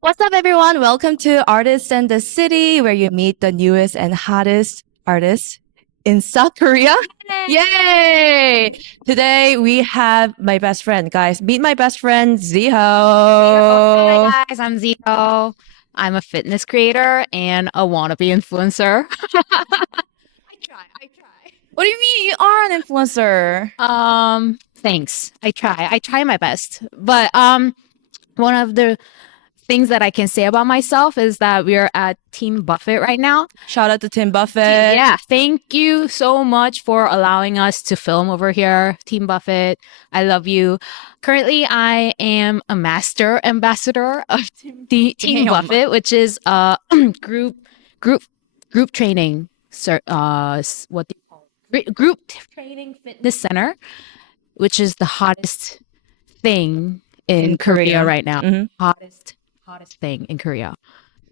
What's up, everyone? Welcome to Artists and the City, where you meet the newest and hottest artists in South Korea. Yay! Today we have my best friend. Guys, meet my best friend, Ziho. Hi guys, I'm Ziho. I'm a fitness creator and a wannabe influencer. I try. What do you mean? You are an influencer. Thanks. I try. I try my best. But one of the things that I can say about myself is that we're at Team Buffett right now. Shout out to Tim Buffett. Yeah, thank you so much for allowing us to film over here, Team Buffett. I love you. Currently, I am a master ambassador of Team Damn. Buffett, which is a group group group training. What do you call it? Group training fitness center, which is the hottest thing in Korea right now. Mhm. Hottest thing in Korea.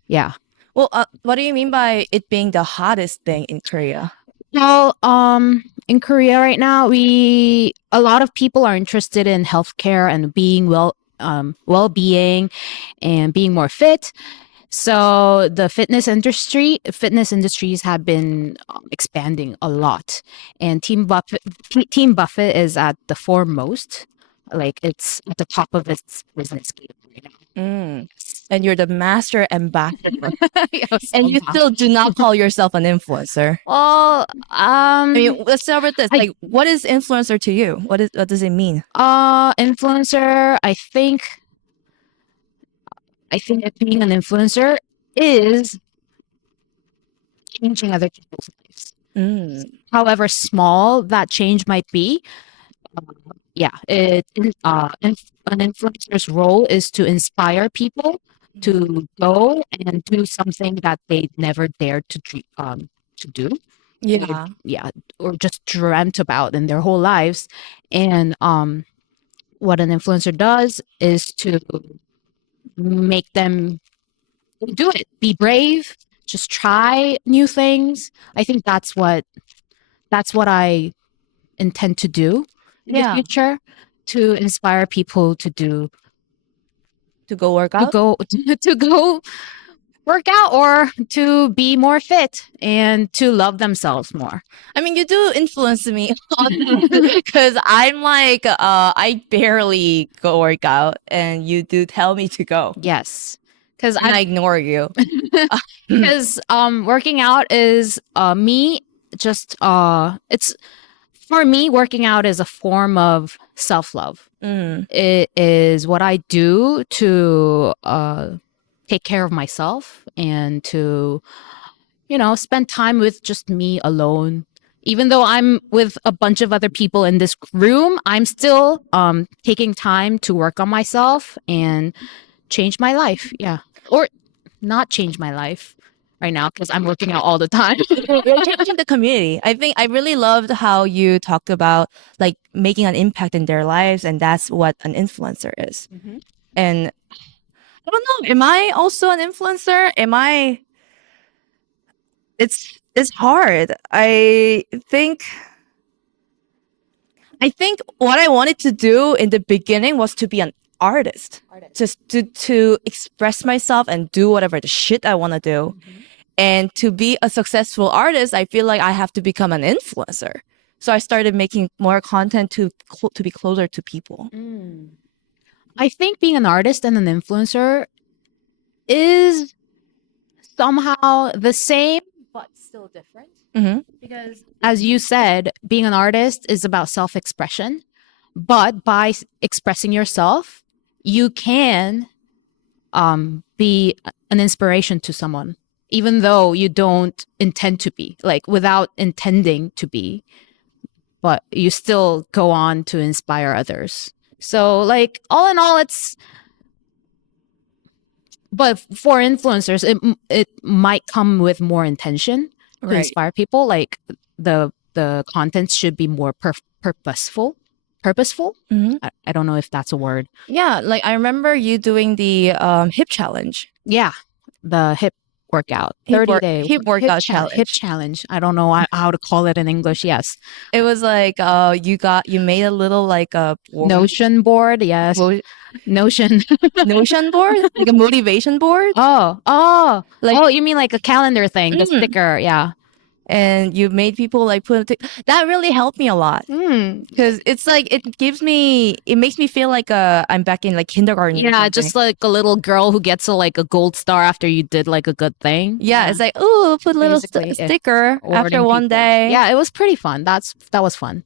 Yeah. Well, what do you mean by it being the hottest thing in Korea? Well, in Korea right now, a lot of people are interested in healthcare and being well-being and being more fit. So the fitness industries have been expanding a lot, and Team Buffett is at the foremost, like it's at the top of its business game right now. And you're the master ambassador. Yes, And you somehow. still do not call yourself an influencer. Well, I mean, let's start with this. I- Like, what is influencer to you? What does it mean? influencer, I think that being an influencer is changing other people's lives. However small that change might be, yeah, an influencer's role is to inspire people to go and do something that they never dared to do. Yeah. Yeah, or just dreamt about in their whole lives. And what an influencer does is to make them do it. Be brave. Just try new things. I think that's what I intend to do in the Yeah. future, to inspire people to do To go work to out. go to go work out or to be more fit and to love themselves more. I mean, you do influence me because I'm like, I barely go work out, and you do tell me to go, Yes. Because and I ignore you. because working out is me just it's for me, working out is a form of self-love. It is what I do to take care of myself and to, spend time with just me alone. Even though I'm with a bunch of other people in this room, I'm still taking time to work on myself and change my life. Yeah. Or not change my life right now because I'm working out all the time. You're changing the community. I think I really loved how you talked about like making an impact in their lives, and that's what an influencer is. And I don't know, am I also an influencer? It's hard. I think what I wanted to do in the beginning was to be an artist. Just to express myself and do whatever the shit I want to do. And to be a successful artist, I feel like I have to become an influencer. So I started making more content to be closer to people. I think being an artist and an influencer is somehow the same, but still different. Because, as you said, being an artist is about self expression. But by expressing yourself, you can be an inspiration to someone, even though you don't intend to be, like without intending to be, but you still go on to inspire others. So, like, all in all, but for influencers, it might come with more intention to Right. inspire people. Like the contents should be more purposeful. I don't know if that's a word. Yeah, like I remember you doing the hip challenge. Yeah, the hip. workout. Hip 30 work- day hip workout hip challenge. challenge. I don't know how to call it in English. Yes. It was like you made a little like a board, Notion board. Yes. mo- Notion. Notion board, like a motivation board, like Oh, you mean like a calendar thing, the Mm. sticker. Yeah. and you made people like put it. That really helped me a lot Mm. because it's like it makes me feel like I'm back in like kindergarten. or Yeah, something. just like a little girl who gets a gold star after you did like a good thing. Yeah, it's like, oh, put a little Basically, yeah. sticker after Awarding one people. day. Yeah, it was pretty fun. That was fun.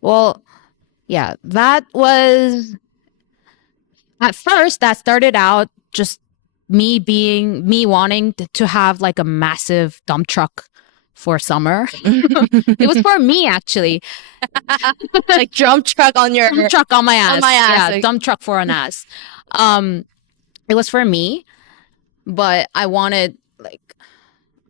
Well, yeah, that was at first that started out just me wanting to have like a massive dump truck for summer. It was for me actually. Like dump truck on your Dump truck on my ass. my ass, Yeah, like- dump truck for an ass. It was for me, but I wanted like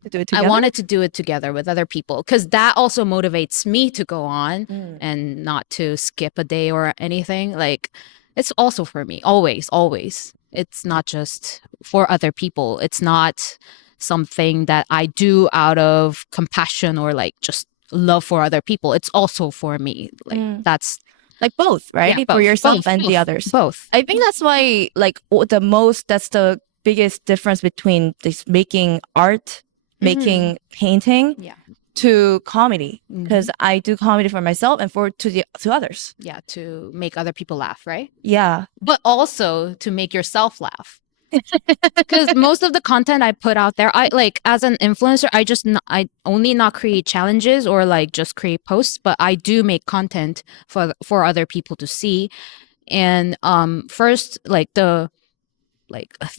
to do it I together. wanted to do it together with other people because that also motivates me to go on Mm. and not to skip a day or anything. Like it's also for me, always, always. It's not just for other people. It's not something that I do out of compassion or like just love for other people. It's also for me. Like that's like both, right? yeah, For both, yourself both, and the both, others. both. I think that's why, like, that's the biggest difference between this making art, making painting, Yeah. to comedy. Mhm. Because I do comedy for myself and to others. Yeah, to make other people laugh, right? Yeah. But also to make yourself laugh. Because most of the content I put out there, I like as an influencer, I only not create challenges or like just create posts, but I do make content for other people to see. And first, like the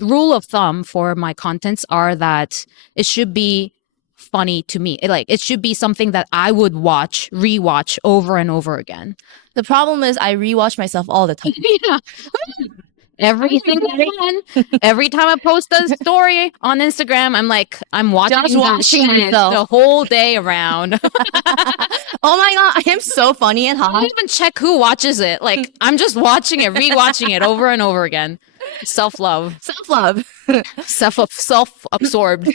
rule of thumb for my contents are that it should be funny to me. It should be something that I would rewatch over and over again. The problem is I rewatch myself all the time. Yeah. Every single one. Every time I post a story on Instagram, I'm watching Just watching it myself. the whole day around. Oh my god, I am so funny and I hot. don't even check who watches it. Like I'm just watching it, rewatching it over and over again. Self-love, Self-love. self-absorbed.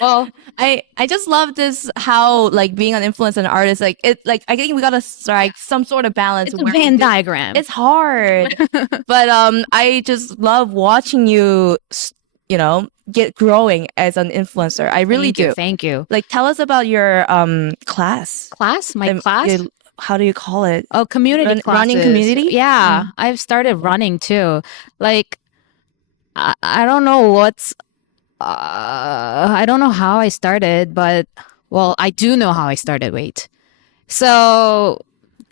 Well, I just love this how like being an influencer and artist, like it, like I think we gotta strike some sort of balance. It's a where we Venn do- diagram. It's hard, but I just love watching you, get growing as an influencer. I really Thank you, do. Thank you. Like, tell us about your class. Class? My Um, class? your- how do you call it? Oh, community Running classes. community? Yeah, I've started running too. Like, I don't know I don't know how I started, but well, I do know how I started. Wait, so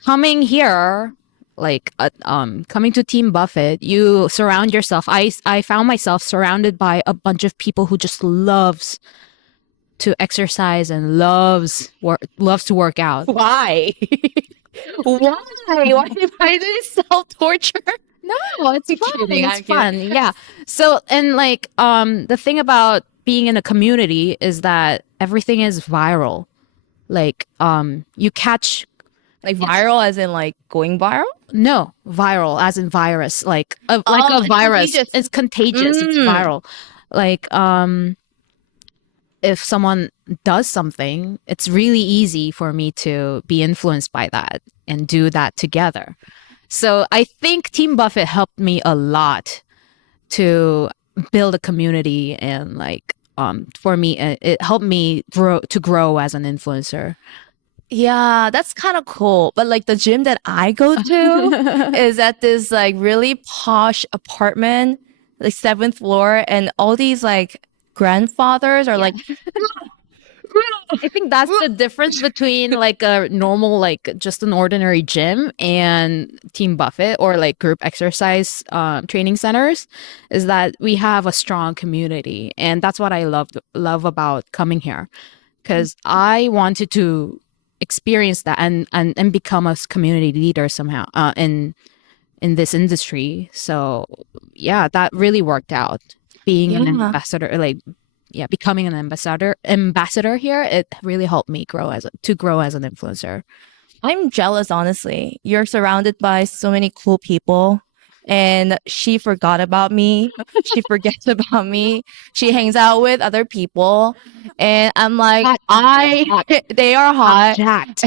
coming here, coming to Team Buffett, you surround yourself. I found myself surrounded by a bunch of people who just loves to exercise and loves to work out. Why? Why? Why is it self-torture? No, it's fun. kidding, It's I'm fun. Yeah. So and the thing about being in a community is that everything is viral. Like you catch Like viral, as in like going viral? no viral as in virus like a it's virus. contagious. It's contagious. It's Mm. viral. Like if someone does something, it's really easy for me to be influenced by that and do that together. So I think Team Buffett helped me a lot to build a community and for me it helped me grow as an influencer. Yeah, that's kind of cool. But like the gym that I go to is at this like really posh apartment, like 7th floor, and all these like grandfathers are like, I think that's the difference between like a normal, like just an ordinary gym and Team Buffett or like group exercise training centers, is that we have a strong community, and that's what I love about coming here, because I wanted to experience that and become a community leader somehow in this industry. So yeah, that really worked out. Being an Yeah. ambassador, becoming an ambassador here, it really helped me grow as an influencer. I'm jealous, honestly. You're surrounded by so many cool people. and she forgot about me. She forgets about me. She hangs out with other people, and I'm like, they are hot. Jacked.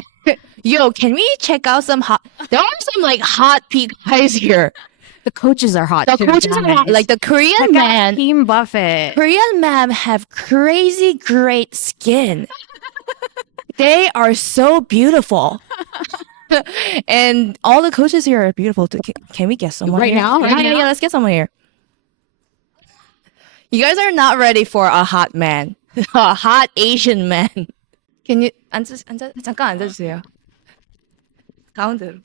Yo, can we check out some hot? There are some like hot peak guys here. The coaches are hot. The too, coaches are hot. guys. Like the Korean Check out man. Team Buffett. Korean men have crazy great skin. They are so beautiful. And all the coaches here are beautiful too. Can we get someone Right here? now? Right Yeah, now? let's get someone here. You guys are not ready for a hot man. A hot Asian man. Can you 잠깐 앉아주세요. 가운데로.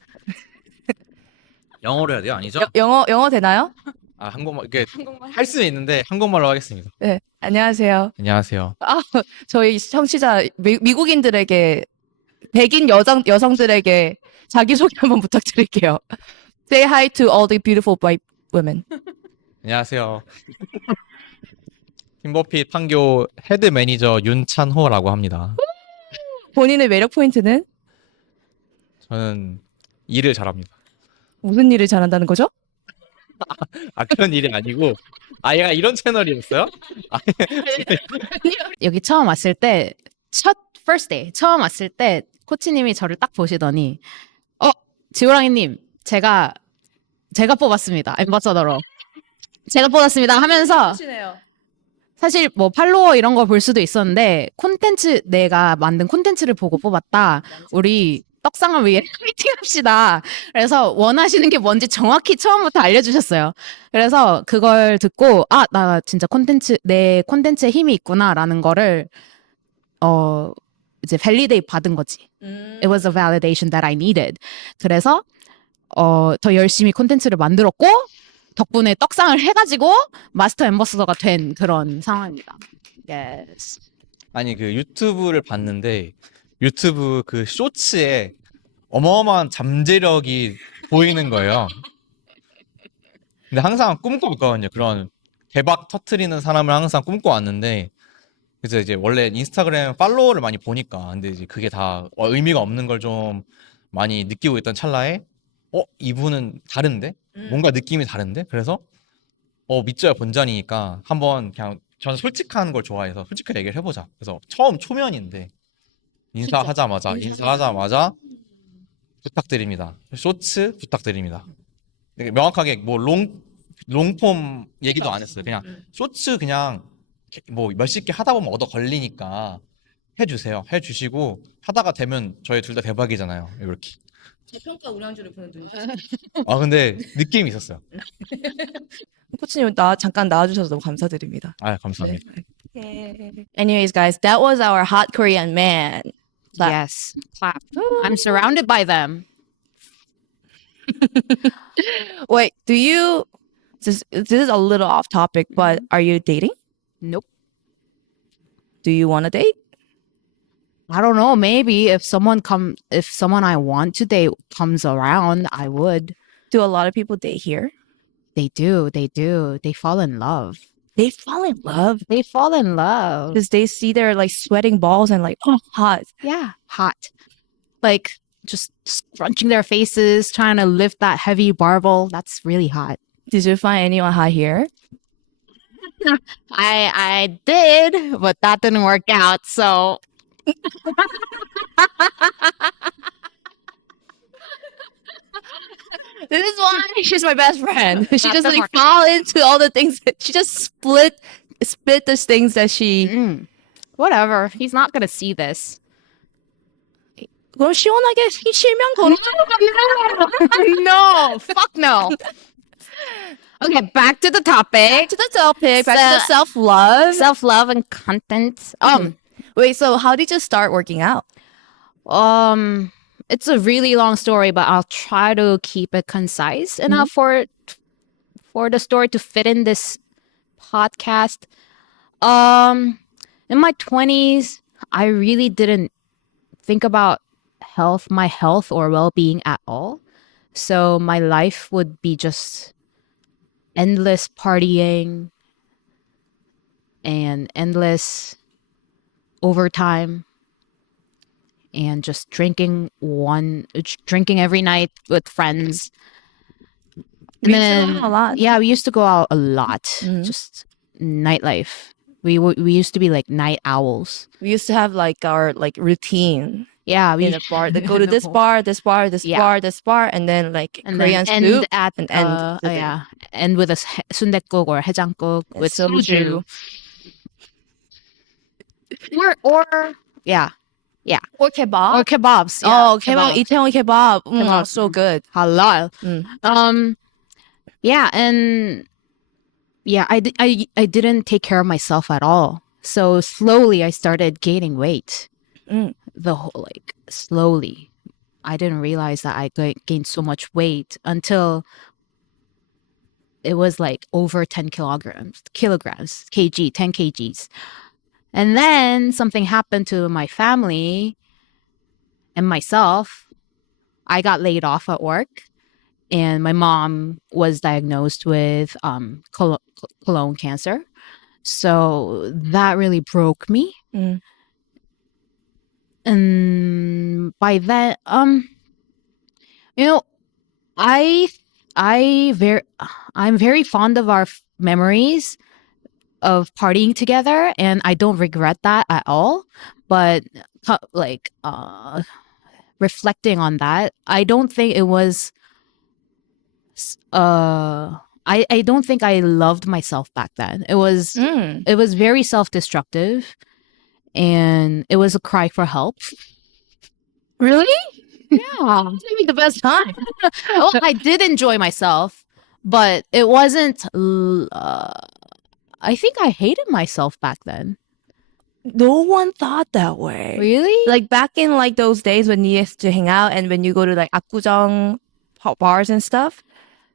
영어로 해야 돼요? 아니죠? 영어 되나요? 아, 한국말 이게 할 수는 있는데 한국말로 하겠습니다. 네. 안녕하세요. 안녕하세요. 저희 청취자 미국인들에게 백인 여성들에게 자기소개 한번 부탁드릴게요. Say hi to all the beautiful white women. 안녕하세요. 팀버핏 판교 헤드 매니저 윤찬호라고 합니다. 본인의 매력 포인트는 저는 일을 잘합니다. 무슨 일을 잘한다는 거죠? 아, 그런 일이 아니고 얘가 이런 채널이었어요? 여기 처음 왔을 때 첫 first day 처음 왔을 때 코치님이 저를 딱 보시더니 지호랑이님 제가 뽑았습니다. 앰버서더로 제가 뽑았습니다 하면서 사실 뭐 팔로워 이런 거 볼 수도 있었는데 콘텐츠 내가 만든 콘텐츠를 보고 뽑았다. 우리 떡상을 위해 파이팅 합시다. 그래서 원하시는 게 뭔지 정확히 처음부터 알려주셨어요. 그래서 그걸 듣고 나 진짜 내 콘텐츠에 힘이 있구나라는 거를 이제 validate 받은 거지. It was a validation that I needed. 그래서 더 열심히 콘텐츠를 만들었고 덕분에 떡상을 해가지고 마스터 앰버서더가 된 그런 상황입니다. Yes. 아니 그 유튜브를 봤는데 유튜브 그 쇼츠에 어마어마한 잠재력이 보이는 거예요. 근데 항상 꿈꿔왔거든요. 그런 대박 터트리는 사람을 항상 꿈꿔왔는데 그래서 이제 원래 인스타그램 팔로워를 많이 보니까 근데 이제 그게 다 의미가 없는 걸 좀 많이 느끼고 있던 찰나에 이분은 다른데? 뭔가 느낌이 다른데? 그래서 믿져야 본전이니까 한번 그냥 저는 솔직한 걸 좋아해서 솔직하게 얘기를 해보자. 그래서 처음 초면인데 인사하자마자 부탁드립니다. 쇼츠 부탁드립니다. 되게 명확하게 뭐 롱폼 얘기도 안 했어요. 그냥 쇼츠 그냥 뭐 몇십 개 하다 보면 얻어 걸리니까 해주세요. 해주시고 하다가 되면 저희 둘 다 대박이잖아요. 이렇게. 저평가 우량주를 보는 눈. 근데 느낌이 있었어요. 코치님 잠깐 나와주셔서 너무 감사드립니다. 감사합니다. Anyways, guys, that was our hot Korean man. Clap. Yes. Clap. I'm surrounded by them. Wait, this is a little off topic, but are you dating? Nope. Do you want to date? I don't know. Maybe if someone I want to date comes around, I would. Do a lot of people date here? They do. They fall in love. They fall in love Because because they see their like sweating balls and like, hot. yeah, hot. Like just scrunching their faces, trying to lift that heavy barbell. That's really hot. Did you find anyone hot here? I did, but that didn't work out. So This is why she's my best friend. She just like fall into all the things. She just split the things that she. whatever. He's not gonna see this. 그럼 시원하게 실명 걸어. No, fuck no. Okay, back to the topic. Back to the self-love. Self-love and content. Wait, so how did you start working out? It's a really long story, but I'll try to keep it concise enough for the story to fit in this podcast. In my 20s, I really didn't think about my health or well-being at all. So my life would be just endless partying and endless overtime and just drinking every night with friends. We used to go out a lot. Yeah, we used to go out a lot. Mhm. Just nightlife. We used to be like night owls. We used to have like our like routine Yeah, we in a bar. They go to this bar, this bar, this Yeah. bar, this bar, and then like and Korean then end soup at and end the day. yeah, end with a sundaekguk or haejanguk And with soju. soju. Or yeah, Or kebab. or kebabs. Yeah, Oh, kebab, Itaewon kebab. Kebab. So good. halal. Mm. Yeah, and yeah, I didn't take care of myself at all. So slowly I started gaining weight. Mm. The whole like slowly. I didn't realize that I gained so much weight until it was like over 10 kilograms, 10 kgs. And then something happened to my family and myself. I got laid off at work, and my mom was diagnosed with colon cancer. So that really broke me. Mm. And by then, you know, I I very I'm very fond of our memories of partying together, and I don't regret that at all. But like reflecting on that, I don't think it was I don't think I loved myself back then. Mm. It was very self-destructive, and it was a cry for help. Really? Yeah. It's be the best time. Well, I did enjoy myself, but it wasn't I think I hated myself back then. No one thought that way. Really? Like back in like those days when you used to hang out and when you go to like apgujeong bars and stuff.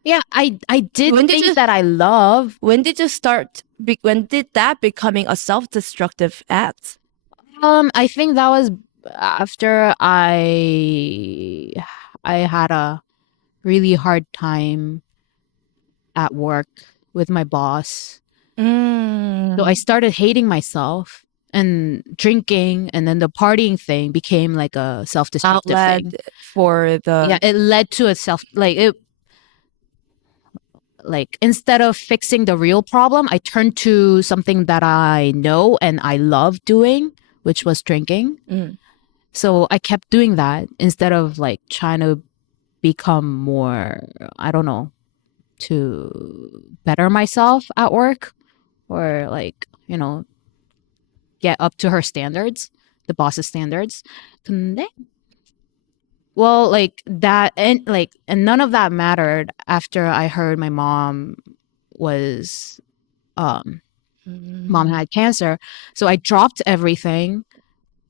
Yeah, I did When did things you- that I love. When did you start? When did that becoming a self-destructive act? I think that was after I had a really hard time at work with my boss. Mm. So I started hating myself, and drinking, and then the partying thing became like a self-destructive Outlet thing. for the Yeah, it led to a instead of fixing the real problem, I turned to something that I know and I love doing, which was drinking. Mm. So I kept doing that instead of like trying to become more, I don't know, to better myself at work, or like, get up to her standards, the boss's standards. 근데, well, like that, and none of that mattered after I heard my mom was mom had cancer. So I dropped everything.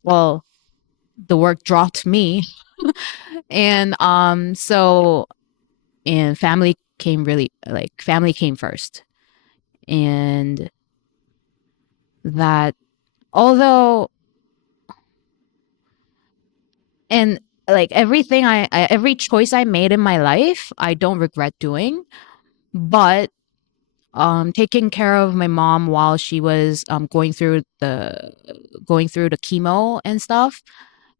Well, the work dropped me. And and family family came first. And that, although, and like everything every choice I made in my life, I don't regret doing. But taking care of my mom while she was going through the chemo and stuff,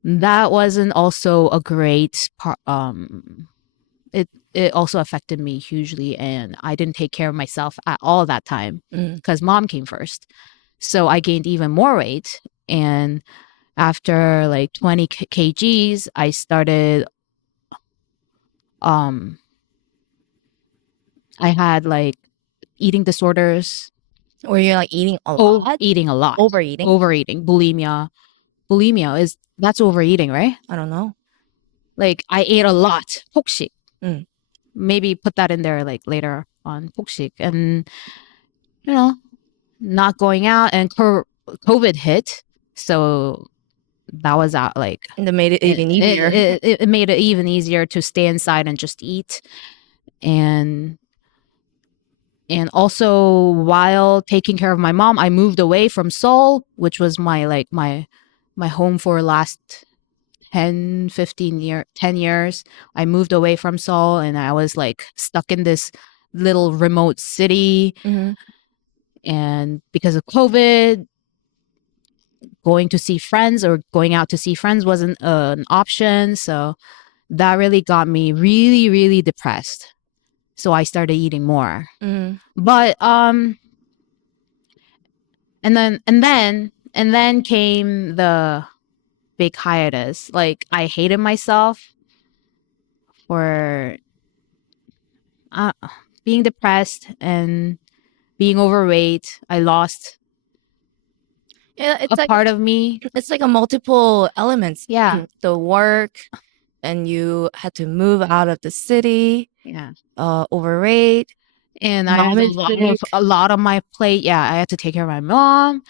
that wasn't also a great part. It also affected me hugely, and I didn't take care of myself at all that time Mm. because mom came first. So I gained even more weight, and after like 20 kgs, I started I had like eating disorders. Or you're like eating a lot, Eating a lot. overeating. Bulimia. That's overeating, right? I don't know. Like I ate a lot. 폭식. Mm. Maybe put that in there like later on. 폭식. And not going out, and COVID hit. So that was out like And that made it even easier. It made it even easier to stay inside and just eat. And also, while taking care of my mom, I moved away from Seoul, which was my home for last 10 years. I moved away from Seoul, and I was like stuck in this little remote city. Mm-hmm. And because of COVID, going to see friends or going out to see friends wasn't an option. So that really got me really, really depressed. So I started eating more. Mm. But and then came the big hiatus. Like I hated myself for uh, being depressed and being overweight. I lost Yeah, a part of me. it's like a multiple elements. Yeah. The work, and you had to move out of the city. Yeah. Overweight. And I Mom had is sick. a lot on my plate. Yeah, I had to take care of my mom.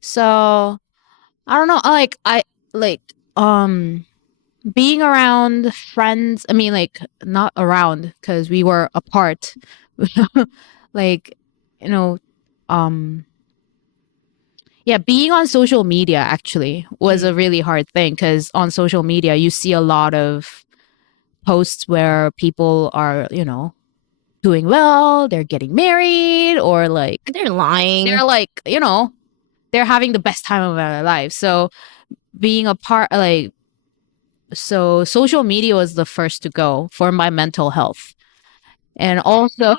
So I don't know. I like being around friends. I mean, like not around because we were apart. Like, you know, um, yeah, being on social media actually was a really hard thing because on social media you see a lot of posts where people are, doing well, they're getting married, or like They're lying. they're like, they're having the best time of their lives. So being a part, like, so social media was the first to go for my mental health. And also,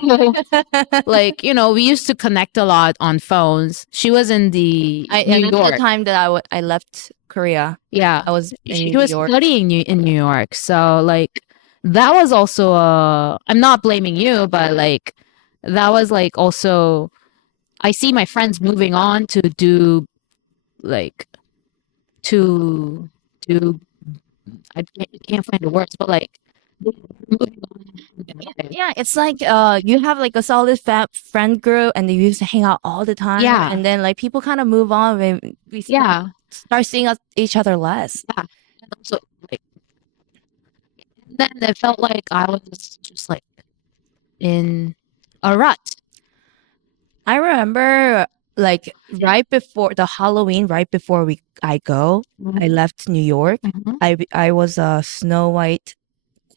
like, we used to connect a lot on phones. She was in the New That's the York. time that I left Korea. Yeah. I was in She New was York. studying in New York. So, like, that was also I'm not blaming you, but like, that was like also, I see my friends moving on to do like, to do, can't find the words, but like, moving on. Yeah, it's like you have like a solid friend group, and you used to hang out all the time. Yeah. And then like people kind of move on when we Yeah. start seeing each other less. And also, like, then it felt like I was just like in a rut. I remember like right before the Halloween, right before I Mm-hmm. left New York. I was a Snow White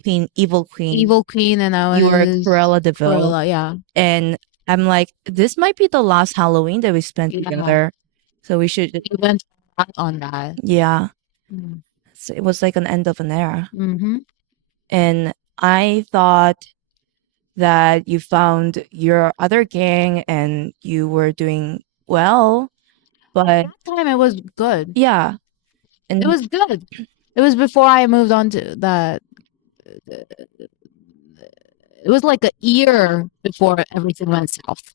queen, evil queen. Evil queen, and I was You were Cruella de Vil. Cruella, yeah. And I'm like, this might be the last Halloween that we spent together. So we should. We went on that. Yeah. Mm. So it was like an end of an era. Mm-hmm. And I thought that you found your other gang and you were doing well, but That time it was good. yeah. And It was good. It was before I moved on to that. It was like a year before everything went south.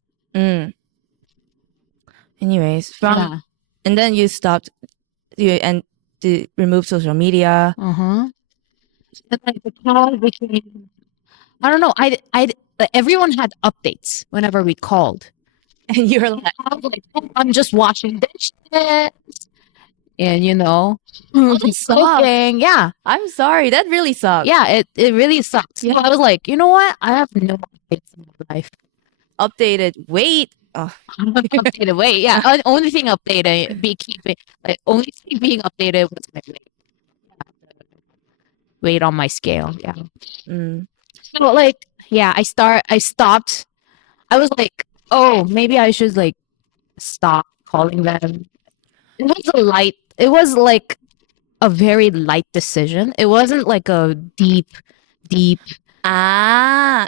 Anyways, Yeah. and then you stopped to remove social media. And like the call became, I don't know. Everyone had updates whenever we called, And you're like, I was like, "Oh, I'm just washing dishes," and this sucks. cooking. Yeah, I'm sorry. That really sucks. yeah. It really sucked. So I was like, you know what? I have no updates in my life. Updated weight. Oh. Updated weight. Yeah, only thing updated, only thing being updated was my weight on my scale. Yeah. So like, yeah, I stopped. I was like, oh, maybe I should like stop calling them. It was like a very light decision. It wasn't like a deep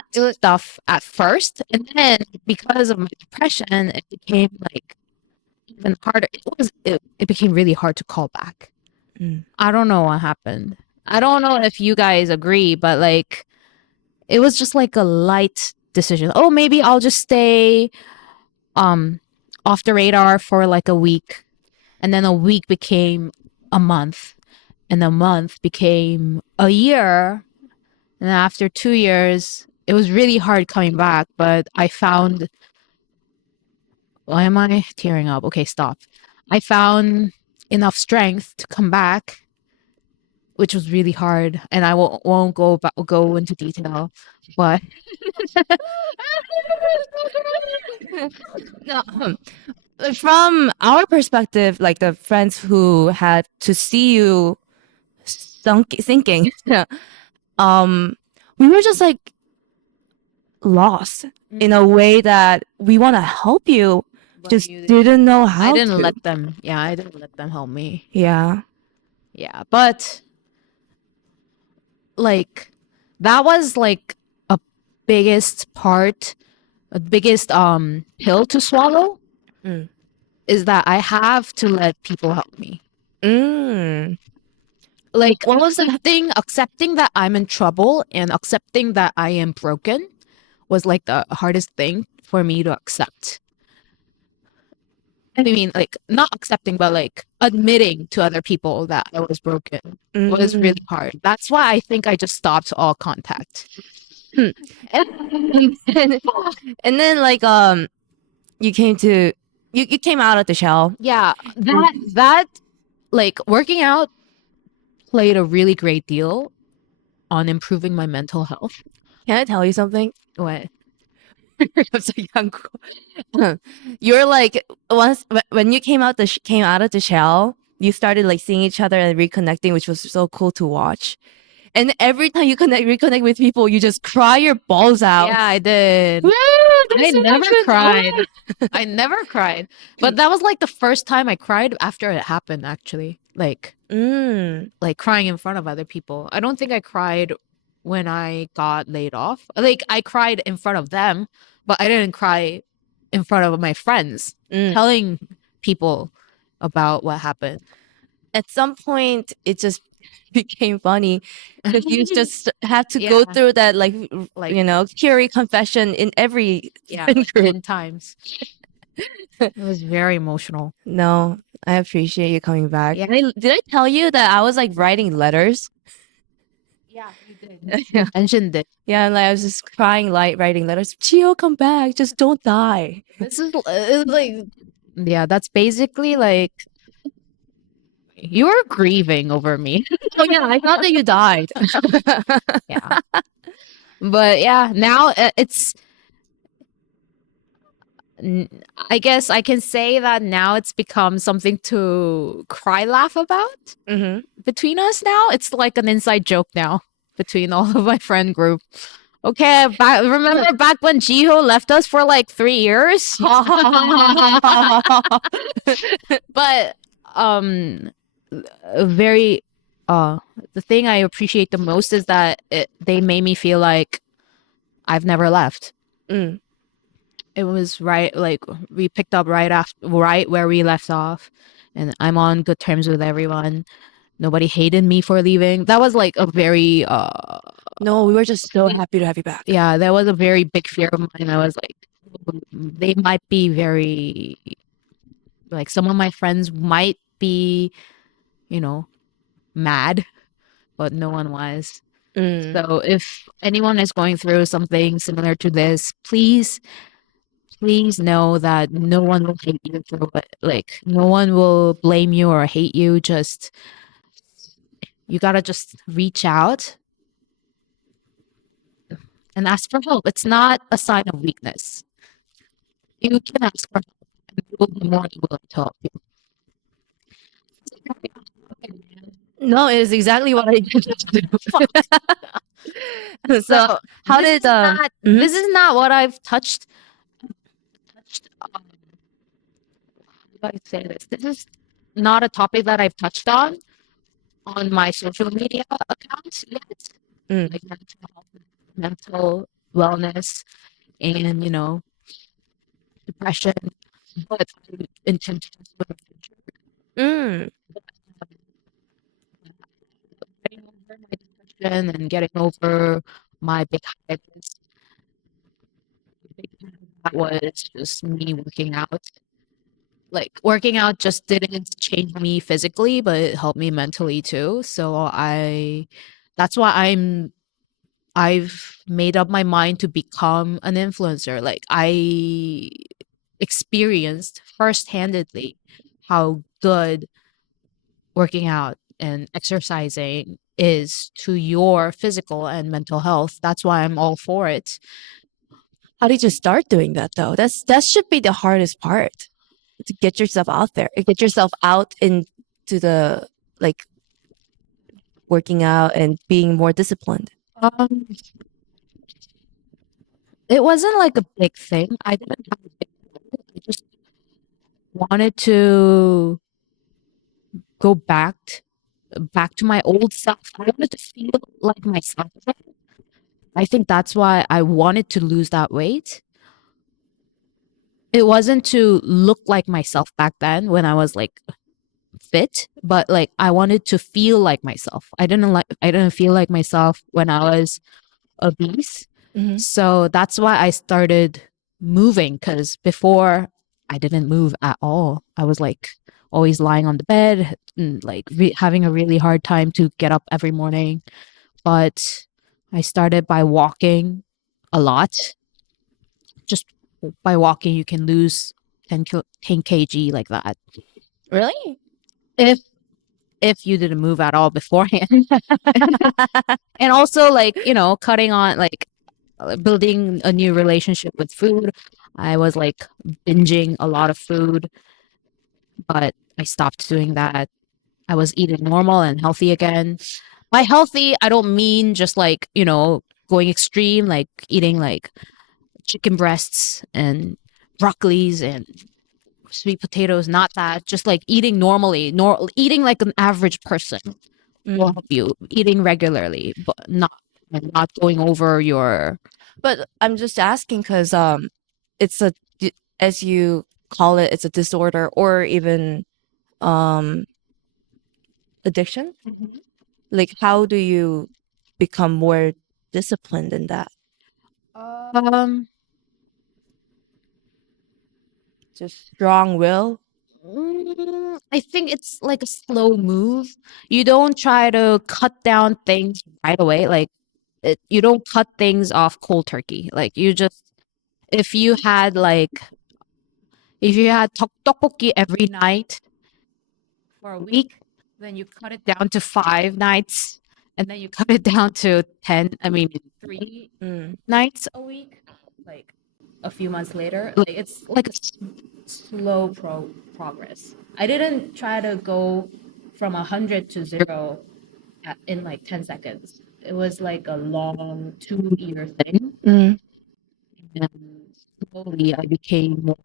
stuff at first. And then because of my depression, it became like even harder. It became really hard to call back. I don't know what happened. I don't know if you guys agree, but like it was just like a light decision. Oh, maybe I'll just stay off the radar for like a week. And then a week became a month. And a month became a year. And after 2 years, it was really hard coming back, but I found, why am I tearing up? Okay, stop. I found enough strength to come back, which was really hard. And I won't go into detail, but No, from our perspective, like the friends who had to see you sinking, we were just like lost in a way that we want to help you, just didn't know how. I didn't let them. Yeah, I didn't let them help me. Yeah. Yeah, but like that was like biggest part, the biggest pill to swallow Mm. is that I have to let people help me. Mm. Like accepting that I'm in trouble and accepting that I am broken was like the hardest thing for me to accept. I mean, like not accepting, but like admitting to other people that I was broken was Mm. really hard. That's why I think I just stopped all contact. and, and then like you you came out of the shell. Yeah, that like working out played a really great deal on improving my mental health. Can I tell you something? What? I'm so young. You're like once when you came out of the shell, you started like seeing each other and reconnecting, which was so cool to watch. And every time you reconnect with people, you just cry your balls out. Yeah, I did. Woo, I that's so never much fun. cried. I never cried. But that was like the first time I cried after it happened, actually. Mm. Like crying in front of other people. I don't think I cried when I got laid off. Like I cried in front of them, but I didn't cry in front of my friends Mm. telling people about what happened. At some point, it just became funny because you just had to go Yeah. through that like Like you know Curie confession in every yeah, friend like group. 10 times. It was very emotional. No, I appreciate you coming back. Yeah. Did I tell you that I was like writing letters? Yeah, you did. You mentioned it. Yeah, and like I was just crying, like writing letters. Chio, come back! Just don't die. This is like yeah, that's basically like you're grieving over me. Oh yeah, I thought that you died. Yeah. But yeah, now I guess I can say that now it's become something to cry laugh about hmm between us now. It's like an inside joke now between all of my friend group. Okay, remember back when Jiho left us for like 3 years? But very the thing I appreciate the most is that they made me feel like I've never left. Mm. It was right like we picked up right where we left off, and I'm on good terms with everyone. Nobody hated me for leaving. That was like a very No, we were just so happy to have you back. yeah, that was a very big fear of mine. I was like, they might be very like some of my friends might be, you know, mad, but no one was. Mm. So if anyone is going through something similar to this, please know that no one will hate you through it. Like no one will blame you or hate you. Just you gotta just reach out and ask for help. It's not a sign of weakness. You can ask for help and we will be more than willing to help you. No, it is exactly what I did to do. So how this did is not, mhm. this is not what I've touched how do I say this? This is not a topic that I've touched on my social media accounts yet. Mm. Like mental health, mental wellness, and depression. But I intend to do so in the future. Mm. Getting over my depression and getting over my big habits. Big part of that was just me working out. Like working out just didn't change me physically, but it helped me mentally too. So that's why I've made up my mind to become an influencer. Like I experienced first-handedly how good working out and exercising is to your physical and mental health. That's why I'm all for it. How did you start doing that though? That should be the hardest part. To get yourself out there. Get yourself out into the like working out and being more disciplined. Um, it wasn't like a big thing. I didn't have a big goal. I just wanted to go back to my old self. I wanted to feel like myself again. I think that's why I wanted to lose that weight. It wasn't to look like myself back then when I was like fit, but like I wanted to feel like myself. I didn't feel like myself when I was obese. Mhm. So that's why I started moving, because before I didn't move at all. I was like always lying on the bed and like having a really hard time to get up every morning. But I started by walking a lot. Just by walking, you can lose 10 kg like that. Really? If you didn't move at all beforehand. And also like, cutting on like building a new relationship with food. I was like binging a lot of food, but I stopped doing that. I was eating normal and healthy again. By healthy, I don't mean just like, going extreme, like eating like chicken breasts and broccolis and sweet potatoes, not that. Just like eating normally, eating like an average person will help you. Eating regularly, but not going over your. But I'm just asking because it's as you call it, it's a disorder or even um addiction. Like, how do you become more disciplined in that? Um, Just strong will. I think it's like a slow move. You don't try to cut down things right away. Like you don't cut things off cold turkey. Like you just if you had like if you had tteokbokki every night for a week, then you cut it down to 5 nights, and then you cut it down to 10. I mean, 3 nights a week. Like a few months later, like it's like a slow progress. I didn't try to go from 100 to 0 in like 10 seconds. It was like a long 2 year thing. Mm. And slowly I became more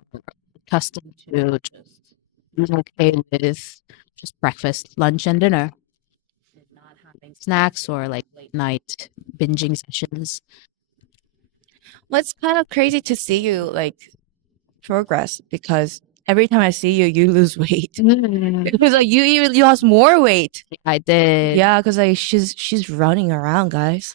accustomed to just being okay with just breakfast, lunch, and dinner. Not having snacks or like late night binging sessions. Well, it's kind of crazy to see you like progress because every time I see you, you lose weight. It was like you lost more weight. I did. Yeah, because like she's running around, guys.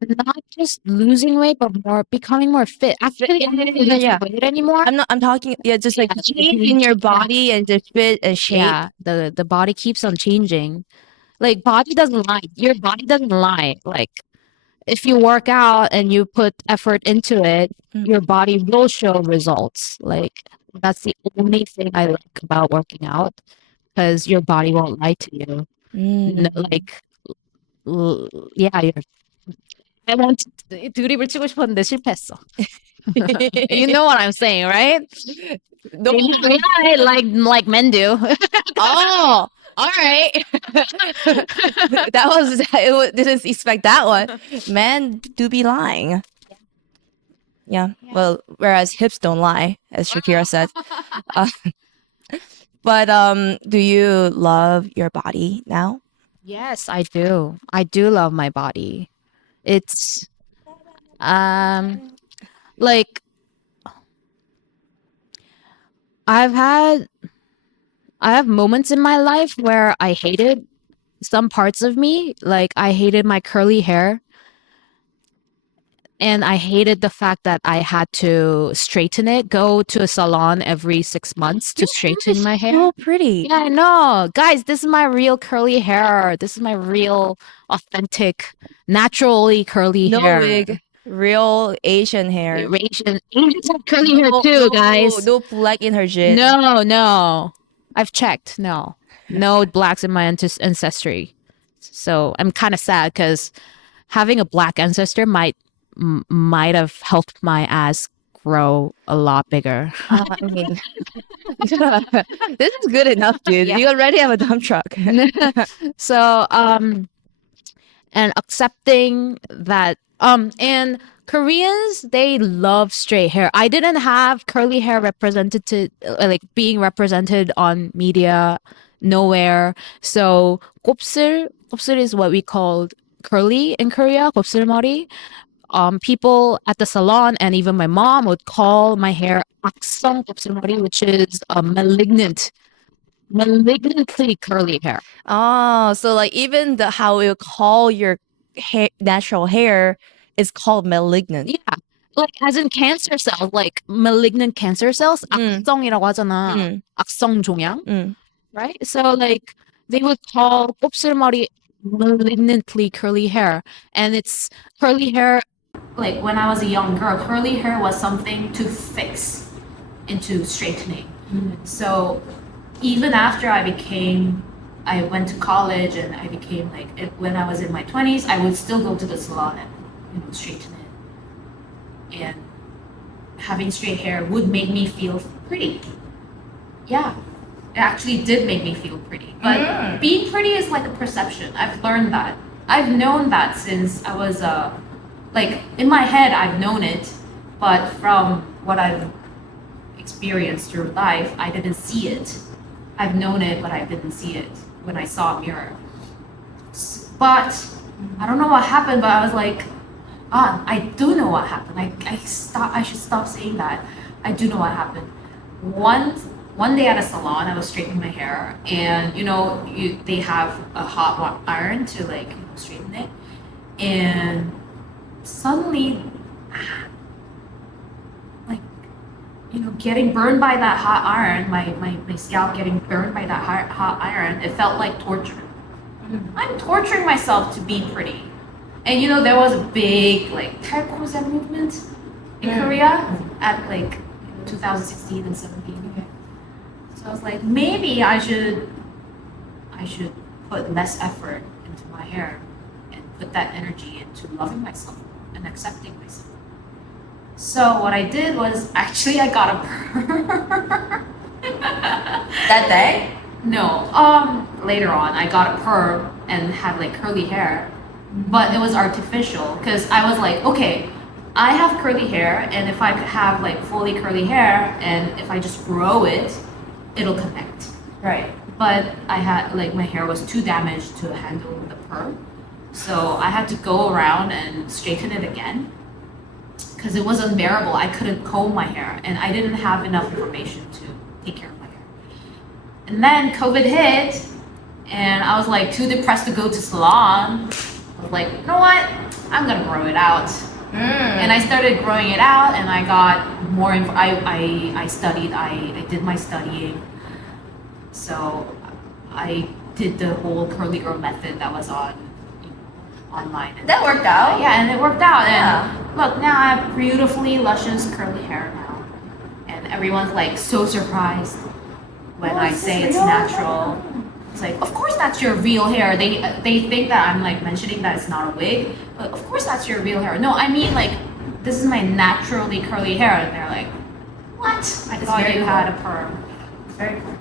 Not just losing weight, but more becoming more fit. Actually, I didn't lose Yeah. weight anymore. I'm talking just like Yeah, change in your body and just fit and shape. Yeah, the body keeps on changing. Like body doesn't lie. Your body doesn't lie. Like if you work out and you put effort into it, your body will show results. Like that's the only thing I like about working out, because your body won't lie to you. Like yeah, I want 드립을 치고 싶었는데 실패했어. You know what I'm saying, right? No. Yeah, like men do. Oh, all right. That was didn't expect that one. Men do be lying. Yeah. Well, whereas hips don't lie, as Shakira said. Uh, but do you love your body now? Yes, I do. I do love my body. It's like I've had I have moments in my life where I hated some parts of me. Like I hated my curly hair, and I hated the fact that I had to straighten it, go to a salon every 6 months to straighten my hair. So pretty. Yeah, I know. Guys, this is my real curly hair. This is my real, authentic, naturally curly No hair. wig. Real Asian hair. Asians have curly hair too, guys. No black in her gin. No. I've checked. No blacks in my ancestry. So I'm kind of sad because having a black ancestor might have helped my ass grow a lot bigger. I mean, this is good enough, dude. Yeah. You already have a dump truck. So and accepting that and Koreans, they love straight hair. I didn't have curly hair represented like being represented on media nowhere. So 곱슬 is what we called curly in Korea, 곱슬머리. people at the salon and even my mom would call my hair 악성 곱슬머리, which is a malignantly curly hair. Oh, so like even the how you call your natural hair is called malignant. Yeah. Like as in cancer cells, like malignant cancer cells, 악성이라고 하잖아. 악성 종양, right? So like they would call 곱슬머리 malignantly curly hair, and it's curly hair. Like when I was a young girl, curly hair was something to fix into straightening. So even after I went to college and I became like, when I was in my 20s, I would still go to the salon and straighten it. And having straight hair would make me feel pretty. Yeah, it actually did make me feel pretty. But being pretty is like a perception. I've learned that. I've known that since I was like in my head, I've known it, but from what I've experienced through life, I didn't see it. I've known it, but I didn't see it when I saw a mirror. But I don't know what happened, but I was like, I do know what happened. I should stop saying that. I do know what happened. One day at a salon, I was straightening my hair, and they have a hot iron to like straighten it, and suddenly, like getting burned by that hot iron, my scalp getting burned by that hot iron, it felt like torture. I'm torturing myself to be pretty. And there was a big like 탈코제 movement in Korea at like 2016 and 17. So I was like, maybe I should put less effort into my hair and put that energy into loving myself and accepting myself. So what I did was actually I got a perm. That day? No, later on I got a perm and had like curly hair, but it was artificial because I was like, okay, I have curly hair, and if I have like fully curly hair and if I just grow it, it'll connect. Right. But I had like my hair was too damaged to handle the perm, so I had to go around and straighten it again because it was unbearable. I couldn't comb my hair, and I didn't have enough information to take care of my hair. And then COVID hit, and I was like too depressed to go to salon. I was like, you know what? I'm gonna grow it out. And I started growing it out, and I got more. I studied. I did my studying. So I did the whole curly girl method that was online. And That worked out. yeah, and it worked out. Yeah. And look, now I have beautifully luscious curly hair now, and everyone's like so surprised when I say it's natural. It's like, of course that's your real hair. They think that I'm like mentioning that it's not a wig, but of course that's your real hair. No, I mean like this is my naturally curly hair, and they're like, what? I thought very you cool. had a perm. It's very cool.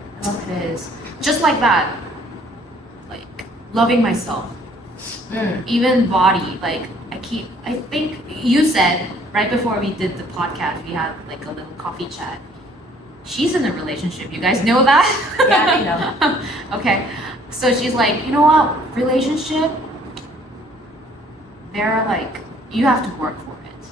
It is just like that. Like loving myself, even body. Like I think you said right before we did the podcast, we had like a little coffee chat. She's in a relationship. You guys know that? Yeah, I know. Okay. So she's like, you know what? Relationship, they're like, you have to work for it.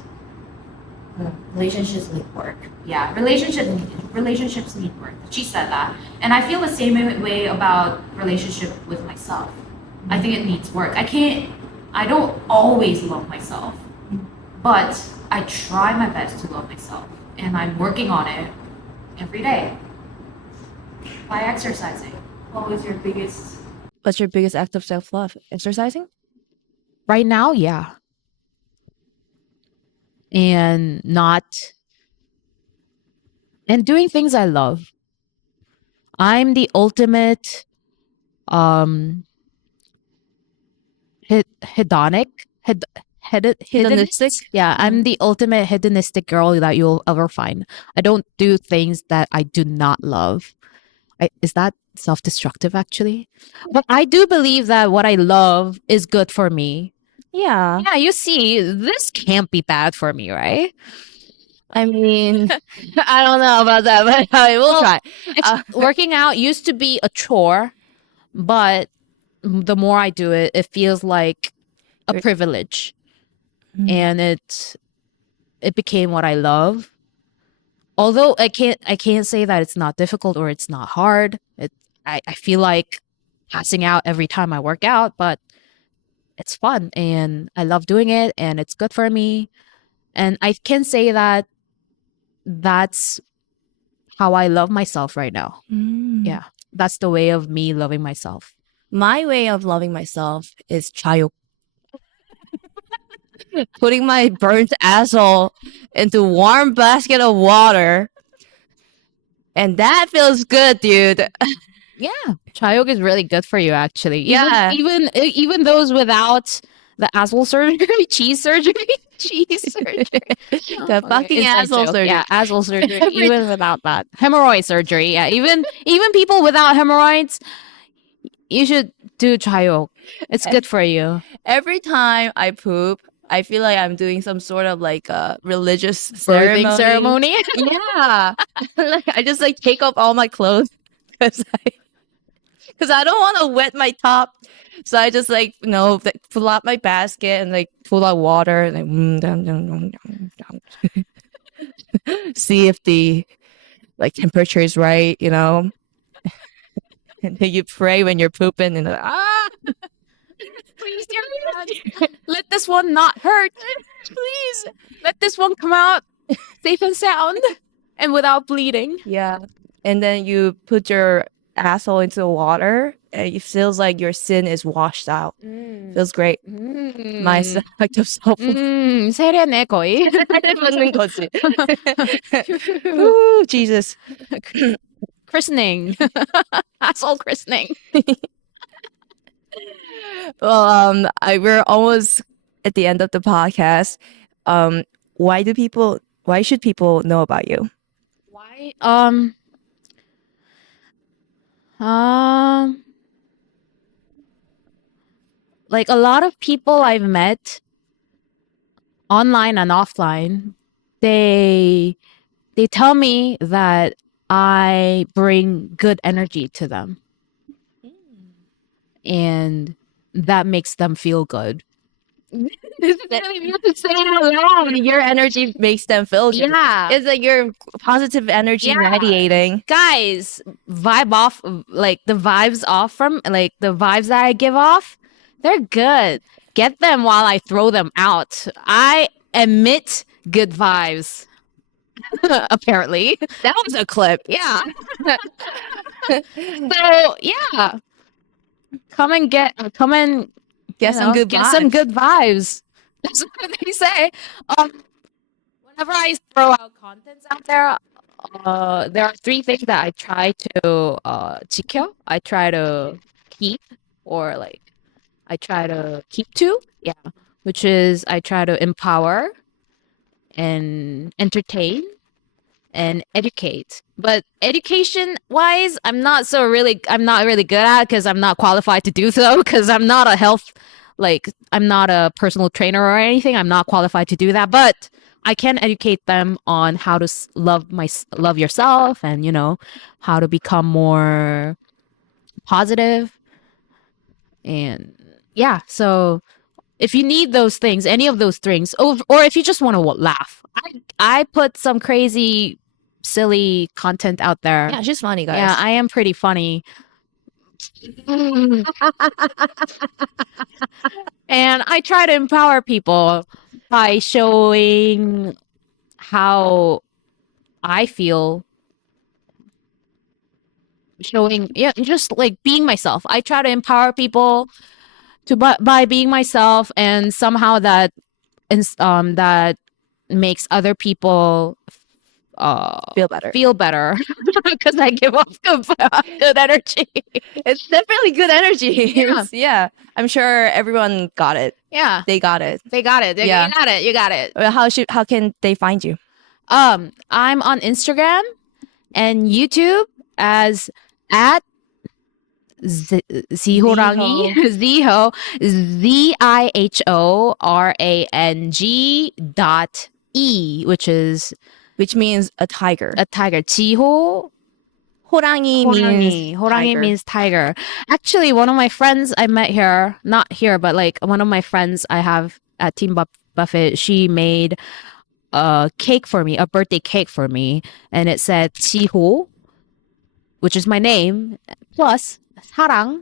Relationships need work. Yeah, relationships need work. She said that. And I feel the same way about relationship with myself. I think it needs work. I don't always love myself, but I try my best to love myself. And I'm working on it every day by exercising. What's your biggest act of self-love? Exercising? Right now, yeah. And doing things I love. I'm the ultimate hedonic Hedonistic? Yeah, I'm the ultimate hedonistic girl that you'll ever find. I don't do things that I do not love. Is that self-destructive actually? But I do believe that what I love is good for me. Yeah. Yeah, you see, this can't be bad for me, right? I mean, I don't know about that, but we'll try. Working out used to be a chore, but the more I do it, it feels like a privilege. and it became what I love. Although I can't say that it's not difficult or it's not hard. I feel like passing out every time I work out, but it's fun and I love doing it and it's good for me. And I can say that that's how I love myself right now. Yeah. That's the way of me loving myself. My way of loving myself is chayok. Putting my burnt asshole into warm basket of water. And that feels good, dude. Yeah. Chayok is really good for you actually. Yeah. Even those without the asshole surgery, cheese surgery. Cheese surgery. The fucking inside asshole joke. surgery. Yeah, asshole surgery. Even without that. Hemorrhoid surgery. Yeah. Even people without hemorrhoids, you should do chayok. It's good for you. Every time I poop, I feel like I'm doing some sort of like a religious Birthing ceremony. Yeah. Like, I just like take off all my clothes because I don't want to wet my top. So I just like, like, pull out my basket and like pull out water and like see if the like temperature is right, and then you pray when you're pooping and Please, dear God, let this one not hurt. Please, let this one come out safe and sound and without bleeding. yeah. And then you put your asshole into the water and it feels like your sin is washed out. Feels great. My act of self 세례네 거의. 받는 거지. Ooh, Jesus. Christening. Asshole christening. Well, we're almost at the end of the podcast. Why should people know about you? Why? Like a lot of people I've met online and offline, they tell me that I bring good energy to them. And that makes them feel good. You have to say it out loud. Your energy makes them feel good. Yeah. It's like your positive energy Yeah. radiating. Guys, vibe off, like the vibes off from, like the vibes that I give off, they're good. Get them while I throw them out. I emit good vibes. Apparently. That was a clip. Yeah. So, yeah. Come and get some good vibes. That's what they say. Whenever I throw out contents out there are three things that I try to 지켜. I try to keep, or like I try to keep to. Yeah, which is I try to empower and entertain and educate. But education wise, I'm not really good at, because I'm not qualified to do so, because I'm not I'm not a personal trainer or anything. I'm not qualified to do that, but I can educate them on how to love yourself, and how to become more positive. And yeah, so if you need those things, any of those things, or if you just want to laugh, I put some crazy silly content out there. Yeah, she's funny, guys. Yeah, I am pretty funny. And I try to empower people by showing how I feel. Just like being myself. I try to empower people by being myself, and somehow that makes other people feel better because I give off good energy. It's definitely good energy. Yeah. Yeah, I'm sure everyone got it. Yeah, They got it. they got it. Yeah. You got it. How can they find you? I'm on Instagram and YouTube as at Zihorangi. Ziho, ZIHORANG.E, Which means a tiger. a tiger. Jiho 호랑이 means Horangi tiger. means tiger. Actually, one of my friends I met here, not here, but like one of my friends I have at Team Buffett, she made a cake for me, a birthday cake for me, and it said Ziho, which is my name, plus 사랑,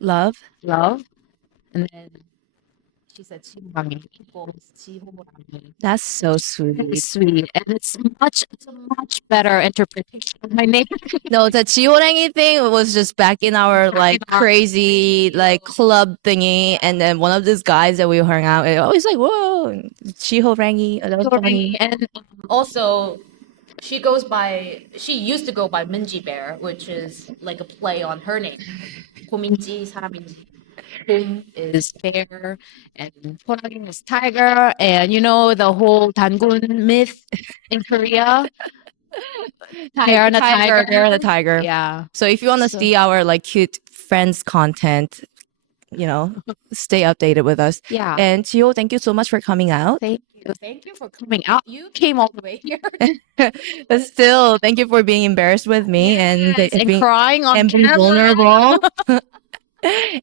Love. love, and then she said 지호랑이 equals 지호랑이. That's so sweet. It's sweet, and it's a much better interpretation of my name. No, the 지호랭이 thing was just back in our like in our crazy like club thingy, and then one of these guys that we hung out with always like, whoa, 지호랭이. That was funny. And also, she used to go by Minji Bear, which is like a play on her name. 고민지, 사람인지. 곰 is bear, and 호랑이 is tiger, and you know the whole 단군 myth in Korea. Bear and a tiger. Bear and a tiger. Yeah. So if you want to So- see our like cute friends content, you know, stay updated with us. Yeah. And Chio, thank you so much for coming out. Thank you. Thank you for coming out. You came all the way here But still, thank you for being embarrassed with me and being crying on and being camera. vulnerable.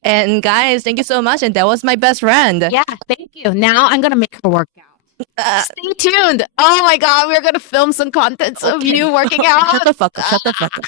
And guys, thank you so much. And that was my best friend. Yeah, thank you. Now I'm gonna make her work out. Stay tuned. Oh my god, we're gonna film some contents of you working out. Shut the fuck up. Shut the fuck up.